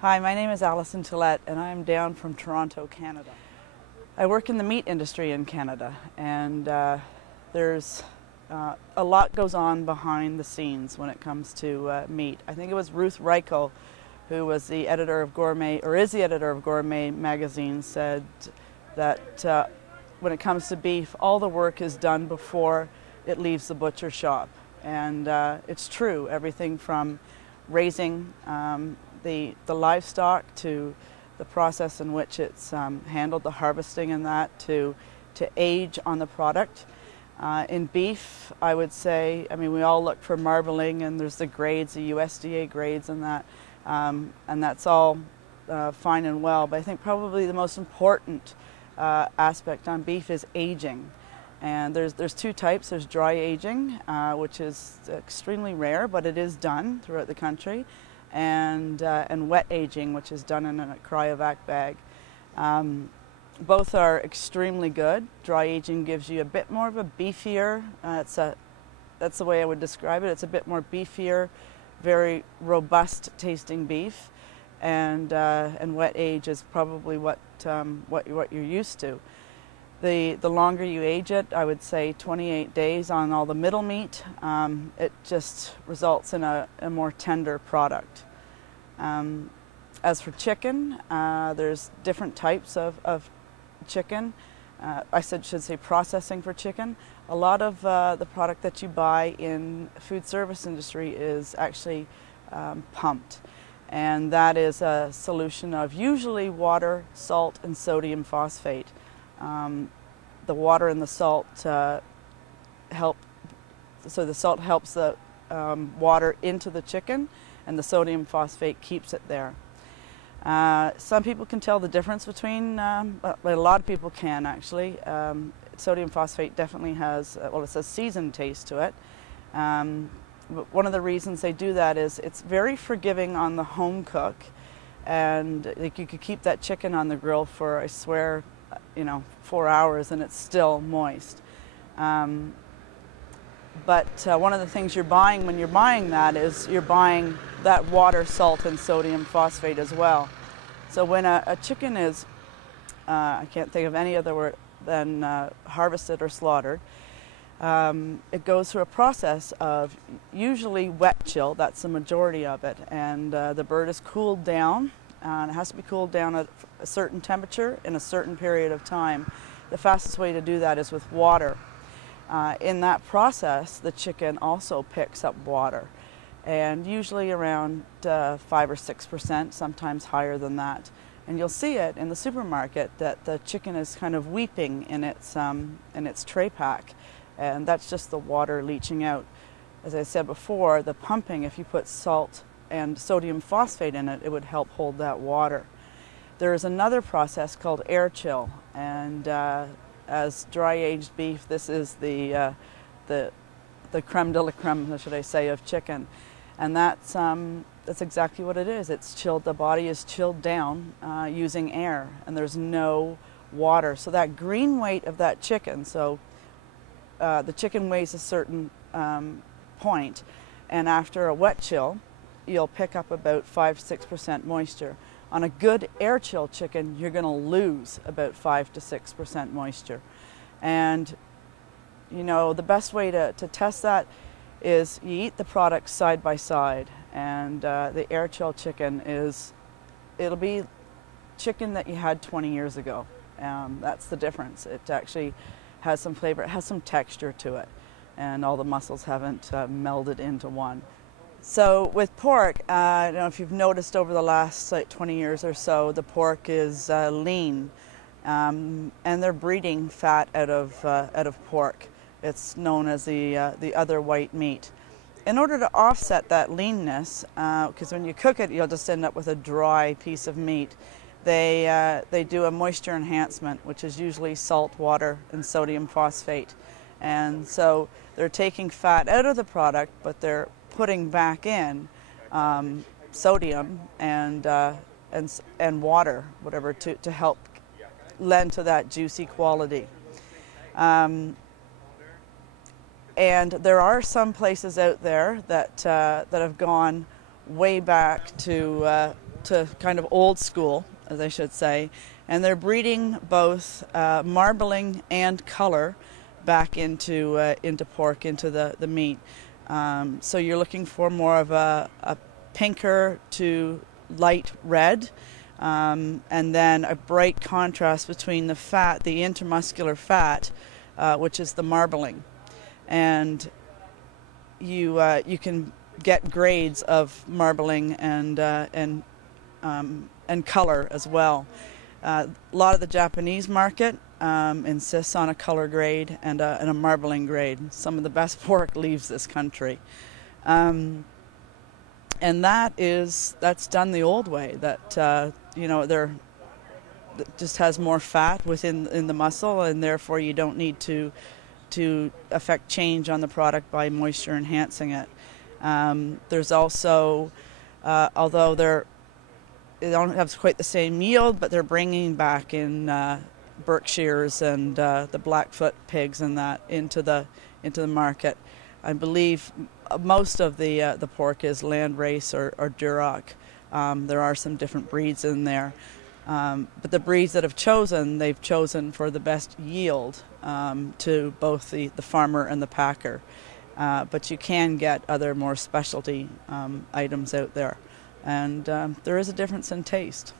Hi, my name is Allison Tourrette and I'm down from Toronto, Canada. I work in the meat industry in Canada, and there's a lot goes on behind the scenes when it comes to meat. I think it was Ruth Reichel, who was the editor of Gourmet, or is the editor of Gourmet magazine, said that when it comes to beef, all the work is done before it leaves the butcher shop. And it's true, everything from raising the livestock to the process in which it's handled, the harvesting and that, to age on the product. In beef, I would say, I mean, we all look for marbling, and there's the grades, the USDA grades and that, and that's all fine and well, but I think probably the most important aspect on beef is aging. And there's two types. There's dry aging, which is extremely rare, but it is done throughout the country, and wet aging, which is done in a cryovac bag. Both are extremely good. Dry aging gives you a bit more of a beefier, that's the way I would describe it. It's a bit more beefier, very robust tasting beef, and wet age is probably what you're used to. The longer you age it, I would say 28 days on all the middle meat, it just results in a more tender product. As for chicken, there's different types of chicken. I should say processing for chicken. A lot of the product that you buy in food service industry is actually pumped. And that is a solution of usually water, salt, and sodium phosphate. The water and the salt help, so the salt helps the water into the chicken, and the sodium phosphate keeps it there. Some people can tell the difference between, a lot of people can actually. Sodium phosphate definitely has, well, it's a seasoned taste to it. But one of the reasons they do that is it's very forgiving on the home cook, and like, you could keep that chicken on the grill for, I swear, 4 hours and it's still moist. But one of the things you're buying when you're buying that is you're buying that water, salt, and sodium phosphate as well. So when a chicken is, I can't think of any other word than harvested or slaughtered, it goes through a process of usually wet chill. That's the majority of it, and the bird is cooled down. It has to be cooled down at a certain temperature in a certain period of time. The fastest way to do that is with water. In that process, the chicken also picks up water, and usually around 5 or 6%, sometimes higher than that. And you'll see it in the supermarket that the chicken is kind of weeping in its tray pack, and that's just the water leaching out. As I said before, the pumping, if you put salt and sodium phosphate in it, it would help hold that water. There is another process called air chill, and as dry aged beef, this is the creme de la creme, should I say, of chicken, and that's exactly what it is. It's chilled. The body is chilled down using air, and there's no water. So that green weight of that chicken, so the chicken weighs a certain point, and after a wet chill, you'll pick up about 5-6% moisture. On a good air chill chicken, you're going to lose about 5 to 6% moisture. And the best way to test that is you eat the products side by side, and the air chill chicken it'll be chicken that you had 20 years ago. That's the difference. It actually has some flavor, it has some texture to it, and all the muscles haven't melded into one. So with pork, I don't know if you've noticed over the last 20 years or so, the pork is lean, and they're breeding fat out of pork. It's known as the other white meat. In order to offset that leanness, because when you cook it, you'll just end up with a dry piece of meat, they do a moisture enhancement, which is usually salt, water, and sodium phosphate. And so they're taking fat out of the product, but they're putting back in sodium and water, whatever, to help lend to that juicy quality. And there are some places out there that have gone way back to to kind of old school, as I should say, and they're breeding both marbling and color back into pork, into the meat. So you're looking for more of a pinker to light red, and then a bright contrast between the fat, the intermuscular fat, which is the marbling. And you can get grades of marbling and color as well. A lot of the Japanese market insists on a color grade and a marbling grade. Some of the best pork leaves this country, and that's done the old way. That it just has more fat in the muscle, and therefore you don't need to affect change on the product by moisture enhancing it. There's also, although they don't have quite the same yield, but they're bringing back in Berkshires and the Blackfoot pigs and that into the market. I believe most of the pork is landrace or Duroc. There are some different breeds in there, but the breeds that they've chosen for the best yield to both the farmer and the packer. But you can get other more specialty items out there. And there is a difference in taste.